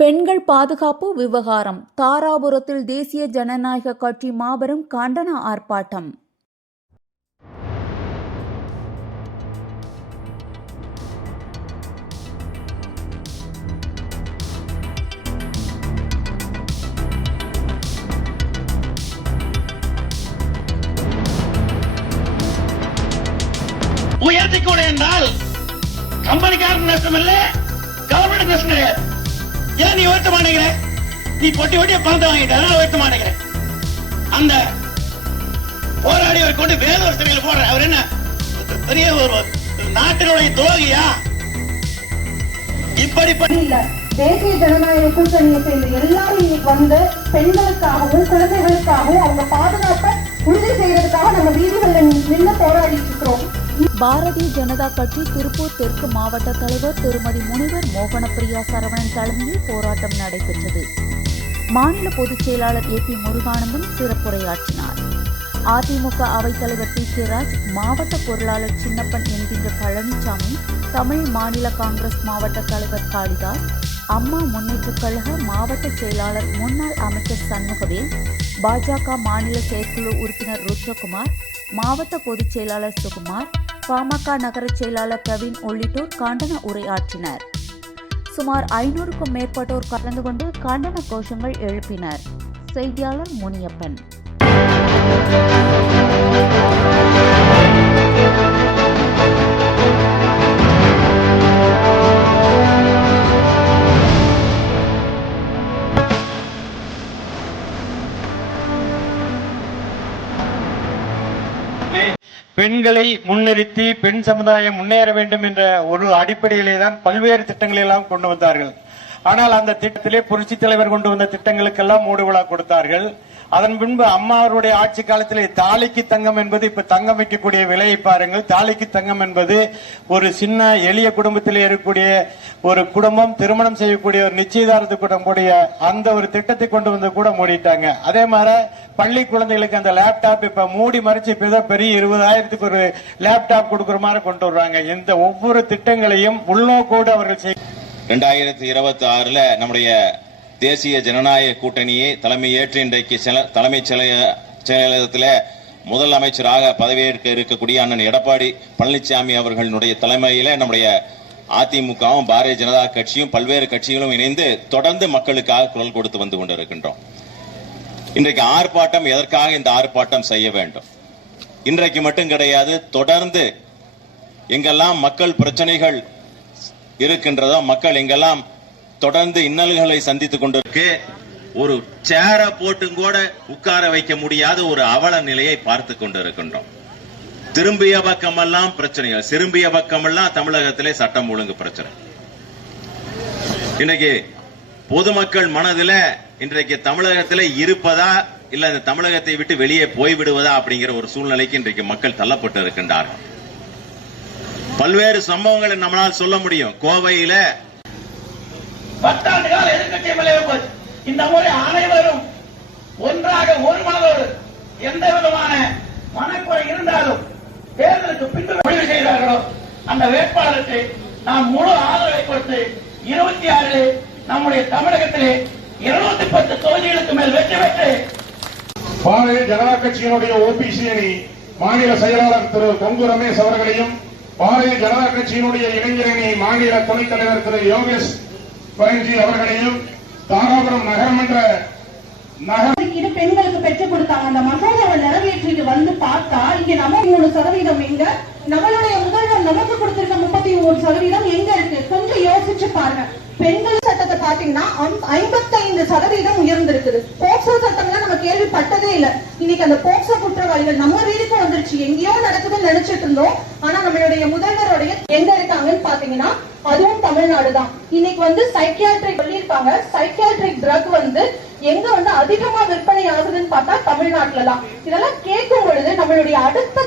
பெண்கள் பாதுகாப்பு விவகாரம் தாராபுரத்தில் தேசிய ஜனநாயக கட்சி மாபெரும் கண்டன ஆர்ப்பாட்டம். உயர்த்திக்கூட என்றால் கம்பெனிக்காரன் நஷ்டம் இல்லை, கவர்மெண்ட் நஷ்டம் கிடையாது. ஏன் நீ உயர்த்த மாட்டேங்கிற? நீ பொட்டி பொட்டிய பணத்தை வாங்கிட்ட உயர்த்த மாட்டேங்கிற. அந்த போராடி அவர் கொண்டு வேலூர் சிறையில் போடுற அவர் என்ன பெரிய ஒரு நாட்டினுடைய துரோகியா? இப்படி தேசிய ஜனநாயக கூட்டணியை சேர்ந்த எல்லாரும் இன்னைக்கு வந்து பெண்களுக்காகவும் குழந்தைகளுக்காகவும் அவங்க பாதுகாப்பை உறுதி செய்யறதுக்காக நம்ம வீதிகளில் நின்று போராடிட்டு இருக்கிறோம். பாரதிய ஜனதா கட்சி திருப்பூர் தெற்கு மாவட்ட தலைவர் திருமதி முனிவர் மோகனப்பிரியா சரவணன் தலைமையில் போராட்டம் நடைபெற்றது. மாநில பொதுச் செயலாளர் ஏ பி முருகானந்தம் சிறப்புரையாற்றினார். அதிமுக அவைத்தலைவர் டி கே ராஜ், மாவட்ட பொருளாளர் சின்னப்பன் என்கின்ற பழனிசாமி, தமிழ் மாநில காங்கிரஸ் மாவட்ட தலைவர் காளிதாஸ், அம்மா முன்னேற்றக் கழக மாவட்ட செயலாளர் முன்னாள் அமைச்சர் சண்முகவேல், பாஜக மாநில செயற்குழு உறுப்பினர் ருத்ரகுமார், மாவட்ட பொதுச் செயலாளர் சுகுமார், பாமக நகர செயலாளர் பிரவீன் உள்ளிட்டோர் கண்டன உரையாற்றினர். சுமார் 500க்கும் மேற்பட்டோர் கலந்து கொண்டு கண்டன கோஷங்கள் எழுப்பினர். செய்தியாளர் முனியப்பன். பெண்களை முன்னிறுத்தி பெண் சமுதாயம் முன்னேற வேண்டும் என்ற ஒரு அடிப்படையிலே தான் பல்வேறு திட்டங்களை எல்லாம் கொண்டு வந்தார்கள். ஆனால் அந்த திட்டத்திலே புரட்சி தலைவர் கொண்டு வந்த திட்டங்களுக்கெல்லாம் மூடு விழா கொடுத்தார்கள். அதன் பின்பு அம்மா அவருடைய ஆட்சி காலத்திலே தாலிக்கு தங்கம் என்பது இப்ப தங்கம் வைக்கக்கூடிய விலையை பாருங்கள். தாலிக்கு தங்கம் என்பது ஒரு சின்ன எளிய குடும்பத்திலே இருக்கக்கூடிய ஒரு குடும்பம் திருமணம் செய்யக்கூடிய ஒரு நிச்சயதார்த்த கூடக்கூடிய அந்த ஒரு திட்டத்தை கொண்டு வந்து கூட மூடிட்டாங்க. அதே மாதிரி பள்ளி குழந்தைகளுக்கு அந்த லேப்டாப் இப்ப மூடி மறைச்சு இப்ப பெரிய 20,000க்கு ஒரு லேப்டாப் கொடுக்கிற மாதிரி கொண்டு வருவாங்க. இந்த ஒவ்வொரு திட்டங்களையும் உள்நோக்கோடு அவர்கள் 2026 நம்முடைய தேசிய ஜனநாயக கூட்டணியை தலைமையேற்று இன்றைக்கு தலைமைச் செயலகத்தில் முதல் அமைச்சராக பதவியேற்க இருக்கக்கூடிய அண்ணன் எடப்பாடி பழனிசாமி அவர்களுடைய தலைமையில நம்முடைய அதிமுகவும் பாரதிய ஜனதா கட்சியும் பல்வேறு கட்சிகளும் இணைந்து தொடர்ந்து மக்களுக்காக குரல் கொடுத்து வந்து கொண்டிருக்கின்றோம். இன்றைக்கு ஆர்ப்பாட்டம் எதற்காக இந்த ஆர்ப்பாட்டம் செய்ய வேண்டும்? இன்றைக்கு மட்டும் கிடையாது, தொடர்ந்து எங்கெல்லாம் மக்கள் பிரச்சனைகள் இருக்கின்றதோ, மக்கள் எங்கெல்லாம் தொடர்ந்து இன்னல்களை சந்தித்துக் கொண்டிருக்கு, ஒரு சேர போட்டும் கூட உட்கார வைக்க முடியாத ஒரு அவல நிலையை பார்த்து கொண்டிருக்கின்றோம். திரும்பிய பக்கமெல்லாம் பிரச்சனைகள், திரும்பிய பக்கமெல்லாம் தமிழகத்திலே சட்டம் ஒழுங்கு பிரச்சனை. இன்னைக்கு பொதுமக்கள் மனதில் இன்றைக்கு தமிழகத்தில் இருப்பதா இல்ல இந்த தமிழகத்தை விட்டு வெளியே போய்விடுவதா அப்படிங்கிற ஒரு சூழ்நிலைக்கு இன்றைக்கு மக்கள் தள்ளப்பட்டு இருக்கின்றார்கள். பல்வேறு சம்பவங்களை நம்மளால் சொல்ல முடியும். கோவையில 10 ஆண்டு கால எதிர்கட்சி எம்எல்ஏ போச்சு. இந்த முறை அனைவரும் ஒன்றாக ஒரு மனதோடு எந்த விதமான மனக்குறை இருந்தாலும் தேர்தலுக்கு பின்பு முடிவு செய்தார்களோ அந்த வேட்பாளருக்கு நாம் முழு ஆதரவை கொடுத்து 26 நம்முடைய தமிழகத்திலே 210 தொகுதிகளுக்கு மேல் வெற்றி பெற்று பாரதிய ஜனதா கட்சியினுடைய ஓபிசி அணி மாநில செயலாளர் திரு கொங்கு ரமேஷ் அவர்களையும், பாரதிய ஜனதா கட்சியினுடைய இளைஞரணி மாநில துணைத் தலைவர் திரு யோகேஷ் பரஞ்சி அவர்களையும், தாராபுரம் நகரமன்ற பெண்களுக்கு பெற்றுக் கொடுத்தாங்க. அந்த மசோதாவை நிறைவேற்றிட்டு வந்து பார்த்தா இங்க 43% எங்க, நம்மளுடைய முதல்வர் நமக்கு கொடுத்திருக்க 33% எங்க இருக்கு? கொஞ்சம் யோசிச்சு பாருங்க. பெண்கள் சட்டத்தை பாத்தீங்கன்னா 55% உயர்ந்திருக்குது. போக்சோ சட்டம்லாம் நம்ம கேள்விப்பட்டதே இல்ல. இன்னைக்கு அந்த போக்சோ குற்றவாளிகள் நம்ம வீட்டுக்கு வந்துருச்சு. எங்கேயோ நடக்குதுன்னு நினைச்சிட்டு இருந்தோம். ஆனா நம்மளுடைய முதல்வருடைய எங்க இருக்காங்கன்னு பாத்தீங்கன்னா அதுவும் தமிழ்நாடு தான். இன்னைக்கு வந்து சைக்கியாட்ரிக் சொல்லியிருக்காங்க. சைக்கியாட்ரிக் ட்ரக் வந்து எங்க வந்து அதிகமா விற்பனை ஆகுதுன்னு பார்த்தா தமிழ்நாட்டுல தான். இதெல்லாம் கேட்கும் பொழுது நம்மளுடைய அடுத்த